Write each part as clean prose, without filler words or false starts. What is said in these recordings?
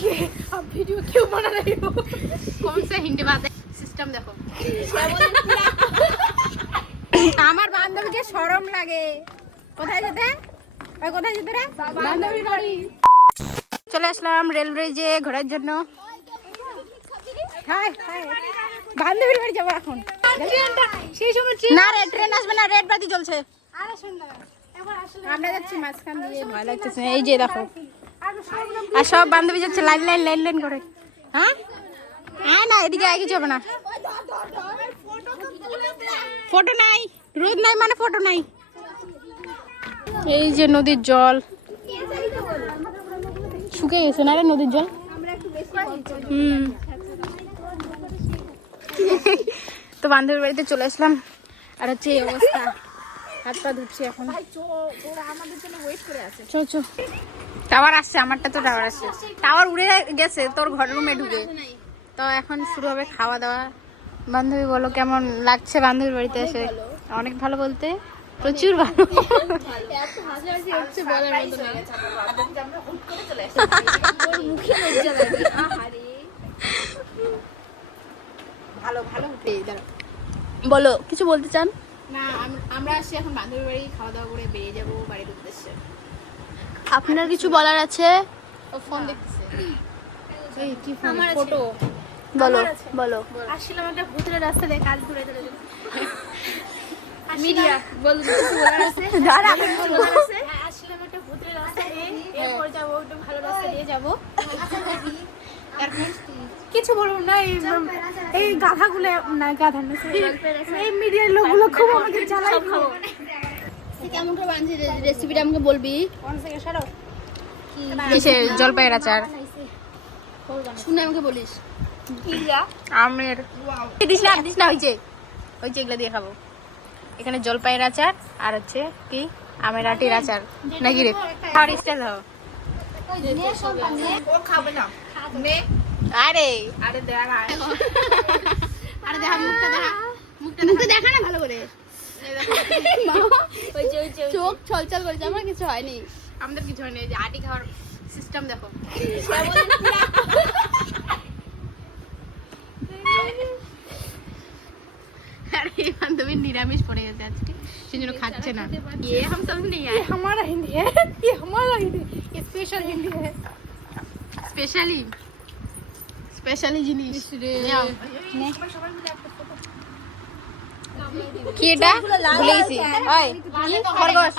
अब वीडियो क्यों बना रही हो? कौन से हिंदी बात है? सिस्टम देखो। আমার বান্ধবীকে শরম লাগে। কোথায় যেতে? ওই কোথায় যেতে রে? বান্ধবীর বাড়ি। চলে আসলাম রেল ব্রিজে ঘোরার জন্য। High high. বান্ধবীর বাড়ি যাব এখন। সেই সময় না রে ট্রেন আসবে না, রেড বাতি জ্বলছে। আরে শুন না। আমরা যাচ্ছি মাঝখান দিয়ে, ভয় লাগতেছে। এই যে দেখো আর সব বান্ধবী যাচ্ছে লাইন লাইন লাইন লাইন করে। হ্যাঁ হ্যাঁ না এদিকে আগে কিছু হবে না। ফটো নাই, রোদ নাই মানে ফটো নাই। এই যে নদীর জল শুকিয়ে গেছে না রে নদীর জল। তো বান্ধবীর বাড়িতে চলে আসলাম আর হচ্ছে এই অবস্থা, হাত পা ধুচ্ছি এখন। টাওয়ার আসছে, আমারটা তো টাওয়ার আসছে, টাওয়ার উড়ে গেছে তোর ঘর রুমে ঢুকে। তো এখন শুরু হবে খাওয়া দাওয়া। বান্ধবী বলো কেমন লাগছে বান্ধবীর বাড়িতে এসে? অনেক ভালো বলতে প্রচুর ভালো। বলো কিছু বলতে চান? না আমরা আসছি এখন বান্ধবীর বাড়ি, খাওয়া দাওয়া করে বেরিয়ে যাবো বাড়ির উদ্দেশ্যে। আপনার কিছু বলার আছে? ও ফোন দেখতেছে। এই কি ফোন? ফটো। বলো বলো। আসছিলাম একটা ভূতের রাস্তা দিয়ে, কাজ ঘুরে চলে যাবো। মিডিয়া বল কিছু বলার আছে? দাঁড়া বলার আছে। আসছিলাম একটা ভূতের রাস্তা দিয়ে, এরপর যাবো একটু ভালো রাস্তা দিয়ে যাবো। কিছু বলবো না, এই গাধাগুলো না, গাধা না এই মিডিয়ার লোকগুলো খুব আমাকে জ্বালায়। কেমন করে বানিয়েছিস রেসিপিটা আমাকে বলবি? কিসের? জলপাইয়ের আচার। শুনে আমাকে বলিস। আমের দিস না দিস না, হয়েছে হয়েছে, এগুলো দিয়ে খাবো। এখানে জলপাইয়ের আচার আর হচ্ছে কি আমের আটির আচার নাকি রে? খাওয়ার স্টাইল হবে। খাবে না আরে আরে দেখা, আরে দেখা মুখটা দেখা, মুখটা দেখা না ভালো করে। চোখ ছলছল করেছে, আমার কিছু হয়নি, আমাদের কিছু হয়নি। যে আটি খাওয়ার সিস্টেম দেখো। আরে বান্ধবী নিরামিষ পড়ে গেছে আজকে, সেজন্য খাচ্ছে না। ये हम समझ नहीं आए, हमारा हिंदी है, ये हमारा हिंदी स्पेशल हिंदी है। স্পেশালি স্পেশালি জিনিস কি এটা ভুলে গেছি। ওই কি খরগোশ,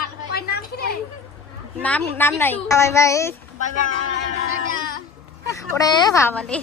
নাম নাম নাই। Bye bye bye bye. ওরে বাবা রে।